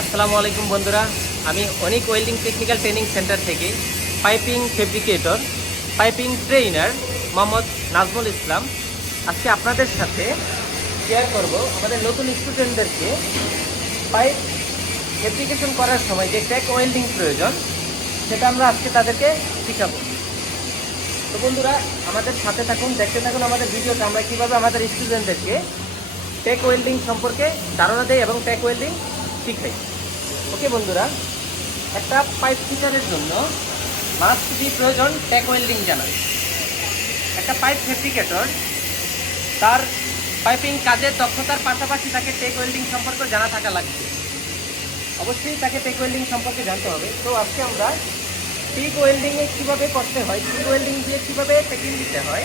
আসসালামু আলাইকুম বন্ধুরা। আমি অনেক ওয়েল্ডিং টেকনিক্যাল ট্রেনিং সেন্টার থেকে piping fabricator, piping trainer Mohammad Nazmul Islam আজকে আপনাদের সাথে শেয়ার করব আমাদের নতুন স্টুডেন্টদেরকে পাইপ ফেব্রিকেশন করার সময় যে ট্যাক ওয়েল্ডিং প্রয়োজন, সেটা আমরা আজকে তাদেরকে শেখাবো। তো বন্ধুরা, আমাদের সাথে থাকুন, দেখতে থাকুন আমাদের ভিডিওটা, আমরা কীভাবে আমাদের স্টুডেন্টদেরকে টেক ওয়েল্ডিং সম্পর্কে ধারণা দেয় এবং টেক ওয়েল্ডিং শিখাই। ওকে বন্ধুরা, একটা পাইপ ফিচারের জন্য মাস্ট বি প্রয়োজন টেক ওয়েল্ডিং জানা। একটা পাইপ ফেব্রিকেটর তার পাইপিং কাজের দক্ষতার পাশাপাশি তাকে টেক ওয়েল্ডিং সম্পর্কে জানা থাকা লাগবে। অবশ্যই তাকে টেক ওয়েল্ডিং সম্পর্কে জানতে হবে। তো আজকে আমরা টিক ওয়েল্ডিংয়ে কীভাবে করতে হয় টিক ওয়েল্ডিং দিয়ে কীভাবে টেকিং দিতে হয়,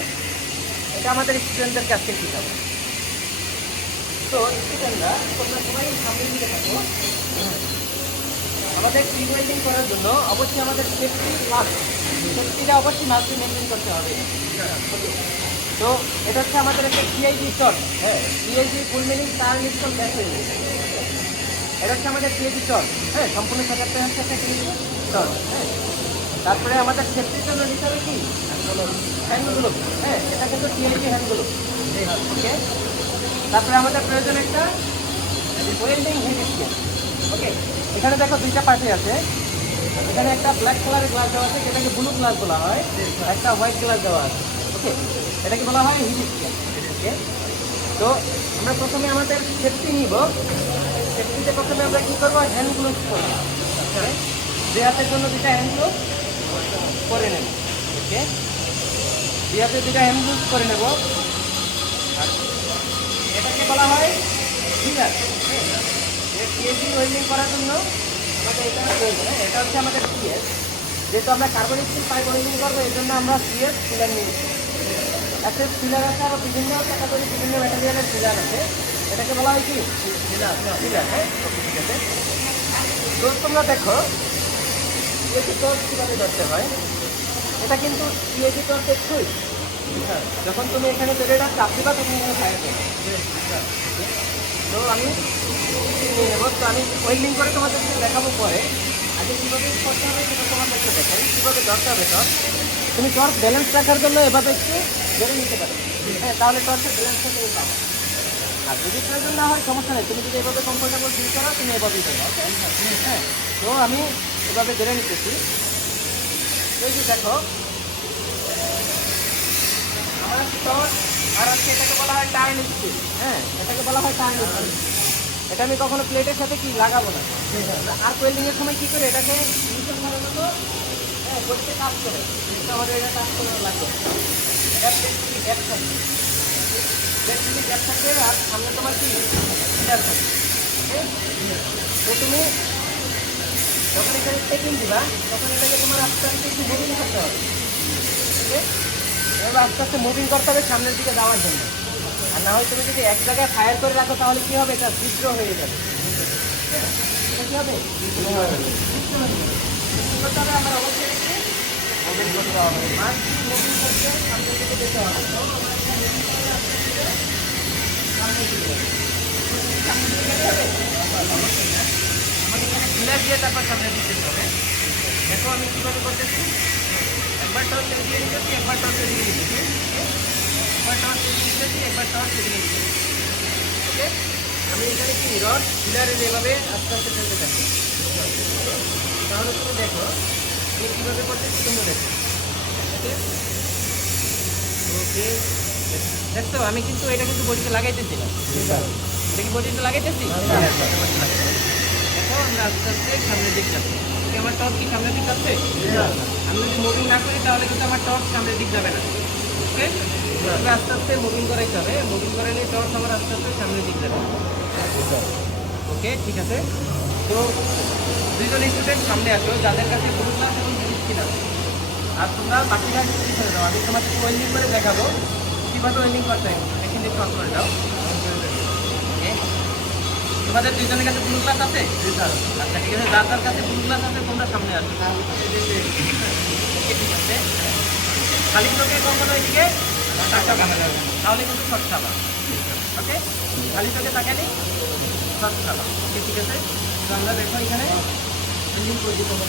এটা আমাদের স্টুডেন্টদেরকে আজকে শিখাবো। তো স্টুডেন্টরা তোমরা সবাই সামনে দিকে থাকো। আমাদের টিক ওয়েল্ডিং করার জন্য অবশ্যই আমাদের সেফটি মাস্ক সেফটিটা অবশ্যই মাস্ককে মেনটেন করতে হবে. তো এটা হচ্ছে আমাদের একটা টিআইজি শট হ্যাঁ টিআইজি ফুল মিনিং তার নিশ্চয় ব্যাটারি এটা হচ্ছে আমাদের টিআইজি শট হ্যাঁ সম্পূর্ণ সেটাতে হচ্ছে একটা শট হ্যাঁ তারপরে আমাদের সেফটির জন্য নিতে হবে কি? হ্যান্ডগুলো হ্যাঁ এটা কিন্তু টিআইজি হ্যান্ডগুলো ওকে তারপরে আমাদের প্রয়োজন একটা ওয়েল্ডিং হিট স্কেল ওকে এখানে দেখো দুইটা পার্টি আছে। এখানে একটা ব্ল্যাক কালারের গ্লাস দেওয়া আছে, যেটাকে ব্লু গ্লাস বলা হয় একটা হোয়াইট গ্লাস দেওয়া আছে। ওকে এটাকে বলা হয় হিট স্কেল ওকে তো আমরা প্রথমে আমাদের সেফটি নিব। সেফটিতে প্রথমে আমরা কী করব? হ্যান্ড গ্লোভস করব। যে হাতের জন্য দুটা হ্যান্ড গ্লোভস করে নেব। ওকে দুই হাতে দুটা হ্যান্ড গ্লোভস করে নেব। এটাকে বলা হয় ফিলার। পিএসি ওয়েল্ডিং করার জন্য আমাদের এটা প্রয়োজন হ্যাঁ? এটা হচ্ছে আমাদের পিএস যেহেতু আমরা কার্বন স্টিল পাইপ ওয়েল্ডিং করব এই জন্য আমরা পিএস ফিলার নিয়েছি একটা ফিলার আছে আরও বিভিন্ন ক্যাটাগরি বিভিন্ন ম্যাটেরিয়ালের ফিলার আছে। এটাকে বলা হয় কি? ফিলার ফিলার হ্যাঁ? ঠিক আছে। তো তোমরা দেখো পিএসি টর্চ কীভাবে ধরতে হয়? এটা কিন্তু পিএসি টর্চ একটুই যখন তুমি এখানে বেড়েটা চাপ দিবা তখন এখানে ফায়ার করবে তো আমি নিয়ে নেব। তো আমি করে তোমাদেরকে দেখাবো পরে। আগে কীভাবে করতে হবে সেটা তোমাদেরকে দেখাই। কীভাবে ধরতে হবে টর্চ তুমি টর্চ ব্যালেন্স রাখার জন্য এভাবে একটু ধরে নিতে পারো। হ্যাঁ তাহলে টর্চের ব্যালেন্সটা তুমি পাবো। আর যদি প্রয়োজন না হয়, সমস্যা নেই। তুমি যদি এভাবে কমফোর্টেবল ফিল করো, তুমি এভাবেই করো হ্যাঁ তো আমি এভাবে ধরে নিতেছি। এই যে দেখো আর এটাকে বলা হয় হ্যাঁ এটাকে বলা হয় এটা আমি কখনো প্লেটের সাথে কি লাগাবো না। আর ওয়েল্ডিং এর সময় কি করে এটাকে জন্য হ্যাঁ কাজ করে। এটা আর সামনে তোমার কি? তুমি যখন এখানে দিবা, তখন এটাকে তোমার আস্তে আস্তে একটু মুভিং করতে হবে। ওকে? এবার আস্তে আস্তে মুভিং করতে হবে সামনের দিকে যাওয়ার জন্য আর না হয় তুমি যদি এক জায়গায় ফায়ার করে রাখো, তাহলে কি হবে এটা তীব্র হয়ে যাবে এটা কি হবে করতে হবে আমার অবশ্যই একটু করতে হবে। কি moving করতে হবে। সামনের দিকে। যেতে হবে? আমাকে এখানে ফিলার দিয়ে তারপর সামনের দিকে যেতে আমি কীভাবে করতেছি একবার টর্চ এদিকে নিতেছি একবার টর্চ এদিকে নিতেছি একবার টর্চ এদিকে নিতেছি একবার টর্চ এদিকে নিতেছি ওকে? আমি এখানে কি রড ফিলারের এভাবে আস্তে আস্তে ফেলতে থাকি। তাহলে তুমি দেখো আমি কীভাবে করতেছি তুমি দেখো। ওকে? ওকে দেখছ? আমি কিন্তু এটা কিন্তু বডিতে লাগাইতেছি না এটা কি বডিতে লাগাইতেছি? দেখো আমরা আস্তে আস্তে সামনের দিক যাচ্ছি আমার টর্চ কি সামনের দিক যাচ্ছে আমি যদি মুভিং না করি তাহলে কিন্তু আমার টর্চ সামনের দিক যাবে না। ওকে তবে আস্তে আস্তে মুভিং করাইতে হবে। মুভিং করাইলে টর্চ আমার আস্তে আস্তে সামনের দিক যাবে। ওকে ঠিক আছে? তো দুইজন স্টুডেন্ট সামনে আসো যাদের কাছে ব্লু ক্লাস এবং গ্রিন স্কিন আছে। আর তোমরা বাকি কাজ করে দাও। আমি তোমাকে ওয়েল্ডিং করে দেখাবো। কীভাবে ওয়েল্ডিং করতে হয়? মেশিন একটু অন করে দাও। ওকে তোমাদের দুইজনের কাছে ব্লু ক্লাস আছে? আচ্ছা ঠিক আছে। যার যার কাছে ব্লু ক্লাস আছে তোমরা সামনে আসো। ঠিক আছে খালি চোখে কখনো এদিকে। তাহলে কিন্তু শর্ট খাবা ওকে খালি চোখে তাকালে শর্ট খাবা ঠিক আছে আমরা দেখো এখানে ইঞ্জিন করছি তোমরা